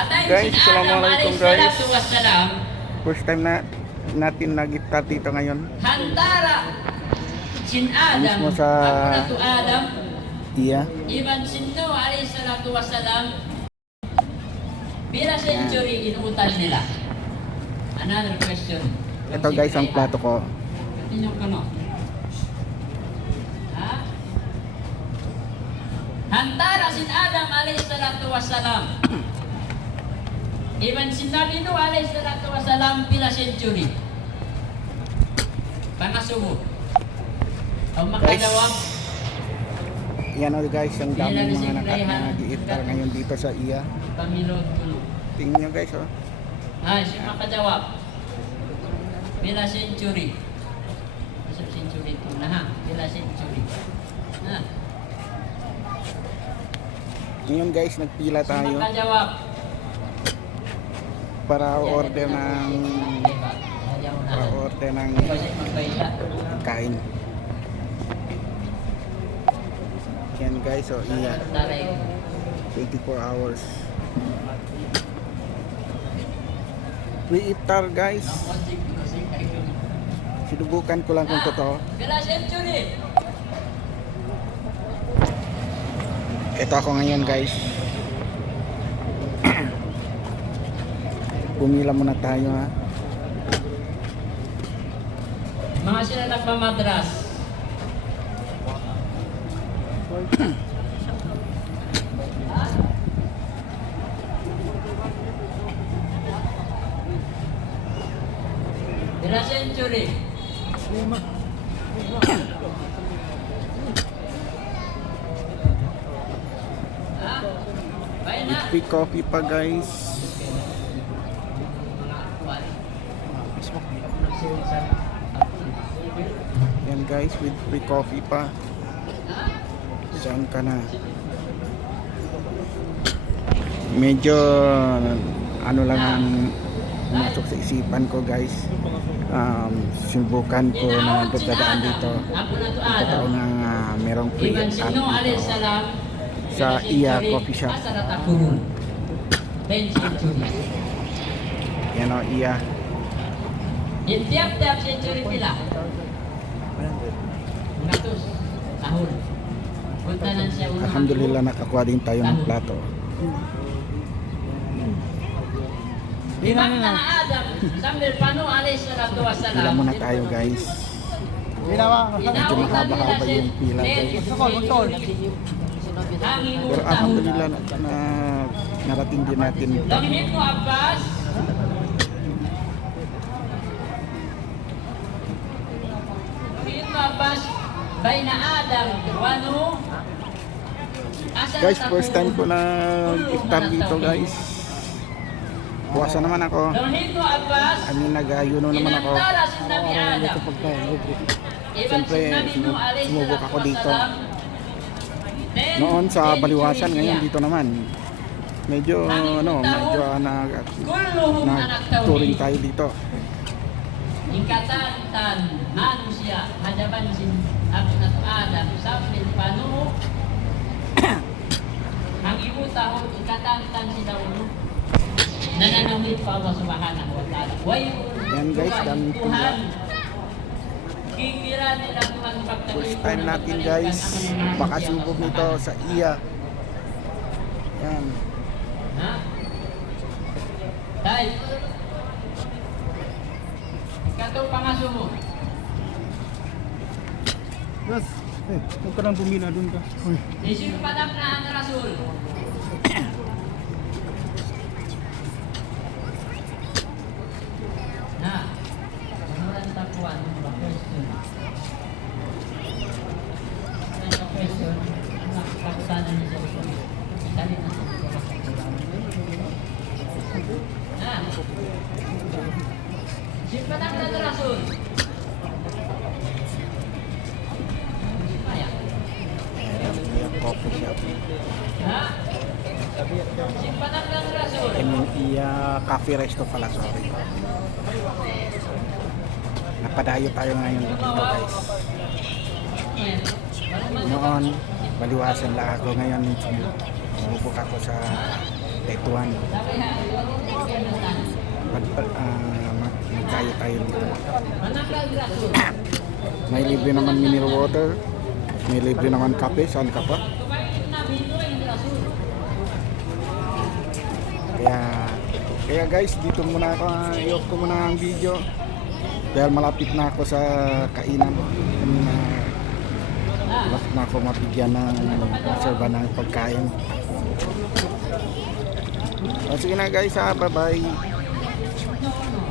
Guys, assalamualaikum guys. First time natin nag-iftar dito ngayon. Hantara sin Adam Mismo sa Adam iya. Iban Sinno alayhi salatu wassalam bila century inuutan nila. Another question. Ito guys ang plato ko. Inyong kano? Ha? Hantara sin Adam alayhi salatu wassalam. Iban sin Nabi Nuh alayhi salatu wassalam bila century. Pangasubo. Ang makadawang Yan o guys, ang daming mga nag-iftar ngayon dito sa iya. Panginoon tulo. Tingnan nyo guys oh. Ay, siya makadawang. Bila century. Masuk century ito na ha. Bila century. Ha. Ngayon guys, nagpila Siya tayo makadawang. para order ng kain. Yan guys, oh iya. 24 hours. Free iftar guys. Sinubukan ko lang kung totoo. Bila century. Ito ako ngayon guys. Pumila muna tayo ha. Mga sila nagmamadras. Bila century. Ha? Baik na. Free coffee pa guys. Yan guys, with free coffee pa. Saan ka na? Medyo ano lang ang masok sa isipan ko guys. Subukan ko na dadaan dito. Totoo na merong free Iban at Sinno alayhi salam sa iya coffee shop. Yan o iya. Yung tiap-tiap century pila. 100 tahun. Puntanan siya unang Alhamdulillah nakakuha din tayo ng plato. Imam na Adam sambil panu alayhi salatu wassalam. Pila muna tayo guys. Medyo mahaba-haba yung pila guys. Pero alhamdulillah na narating din natin ito. Lamhin mo Abbas. Lamhin mo Abbas. Baina Adam wa Nuh. Guys, first time ko na iftar dito guys. Puwasa naman ako. Lamhin mo Abbas. I mean nag-ayuno naman ako. Inantara si Nabi Adam. Siyempre, sumubok ako dito. Noon sa Baliwasan, ngayon dito naman. Medyo nag-touring tayo dito. Ikatan tan manusia hadapan sin abnat Adam sambil panu ang ibu tahu ikatan tan si Daud nananawid pa Allah subhanahu wa ta'ala Yan guys, daming pila. Kikira nila Tuhan pagtabi First time natin guys, baka subok nito sa iya. Yan. ha? Dahil ikato pangaso mo Yes. Huwag ka lang bumila dun ka. isin padak na ang Rasul na menuran tapuan ba question na question na paksanan niya sa dali na isin padak na ang Rasul Yung coffee shop. ha isin padak na ang Rasul I mean, iya cafe resto pala, sorry. Napadayo tayo ngayon dito guys. Noon, Baliwasan lang ako. Ngayon, sumubok ako sa Teto kwentuhan. Magkaya tayo dito. May libre naman mineral water. May libre naman kape. Saan ka pa? Kaya guys, dito muna ako. I-off ko muna ang video. Dahil malapit na ako sa kainan. Malapit na ako mapigyan ng serba ng pagkain. So, sige na guys, bye bye.